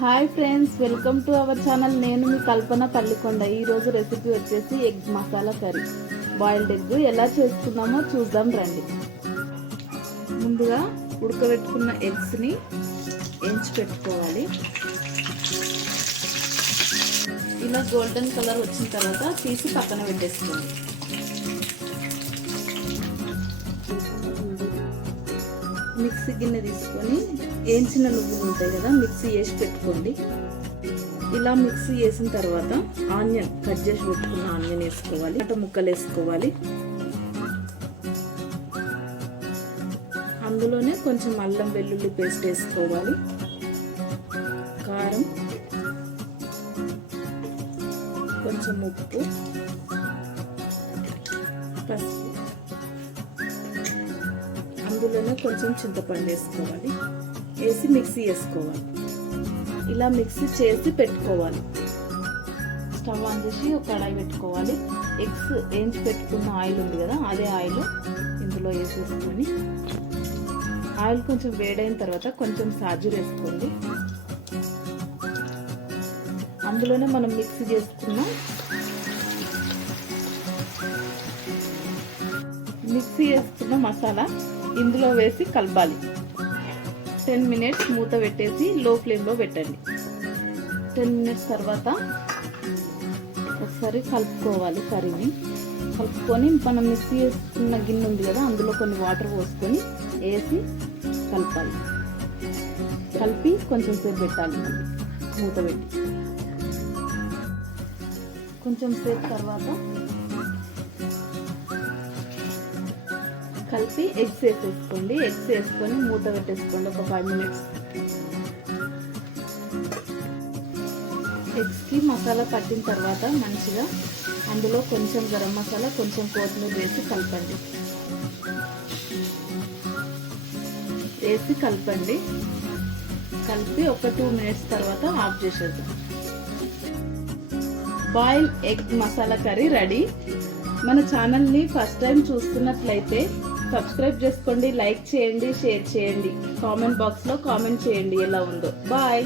Hi friends, welcome to our channel. నేను మీ కల్పన పల్లికొండ. ఈరోజు recipe వచ్చేసి egg masala curry. Boiled egg ఎలా చేసుకుందామో చూద్దాం రండి. ముందుగా ఉడకబెట్టుకున్న ఎగ్స్ని ఎంచి పెట్టుకోవాలి. ఇలా గోల్డెన్ కలర్ వచ్చిన తర్వాత తీసి పక్కన పెట్టేసుకోండి. మిక్సీ గిన్నె తీసుకొని వేయించిన నువ్వులు ఉంటాయి కదా, మిక్సీ వేసి పెట్టుకోండి. ఇలా మిక్సీ వేసిన తర్వాత ఆనియన్ కట్ చేసి పెట్టుకున్న ఆనియన్ వేసుకోవాలి. అట్ట ముక్కలు వేసుకోవాలి. అందులోనే కొంచెం అల్లం వెల్లుల్లి పేస్ట్ వేసుకోవాలి. కారం, కొంచెం ఉప్పు, పసుపు, అందులోనే కొంచెం చింతపండు వేసుకోవాలి. వేసి మిక్సీ వేసుకోవాలి. ఇలా మిక్సీ చేసి పెట్టుకోవాలి. స్టవ్ ఆన్ చేసి ఒక కడాయి పెట్టుకోవాలి. ఎగ్స్ వేయించి పెట్టుకున్న ఆయిల్ ఉంది కదా, అదే ఆయిల్ ఇందులో వేసేసుకొని ఆయిల్ కొంచెం వేడైన తర్వాత కొంచెం సాజీర వేసుకోండి. అందులోనే మనం మిక్సీ చేసుకున్న మసాలా ఇందులో వేసి కలపాలి. 10 మినిట్స్ మూత పెట్టేసి లో ఫ్లేమ్లో పెట్టండి. 10 మినిట్స్ తర్వాత ఒకసారి కలుపుకోవాలి. కర్రీని కలుపుకొని మనం మిక్సీ చేసుకున్న గిన్నె ఉంది కదా, అందులో కొన్ని వాటర్ పోసుకొని వేసి కలపాలి. కలిపి కొంచెం సేపు పెట్టాలి. మళ్ళీ మూత పెట్టి కొంచెం సేపు తర్వాత కలిపి ఎగ్స్ వేసేసుకోండి. ఎగ్స్ వేసుకొని మూత పెట్టేసుకోండి ఒక 5 మినిట్స్. ఎగ్స్కి మసాలా పట్టిన తర్వాత మంచిగా అందులో కొంచెం గరం మసాలా, కొంచెం కొత్తిమీర వేసి కలపండి. కలిపి ఒక 2 మినిట్స్ తర్వాత ఆఫ్ చేసేద్దాం. Boil egg masala curry ready. మన ఛానల్ని ఫస్ట్ టైం చూస్తున్నట్లయితే సబ్స్క్రైబ్ చేసుకోండి, లైక్ చేయండి, షేర్ చేయండి, కామెంట్ బాక్స్లో కామెంట్ చేయండి ఎలా ఉందో. బాయ్.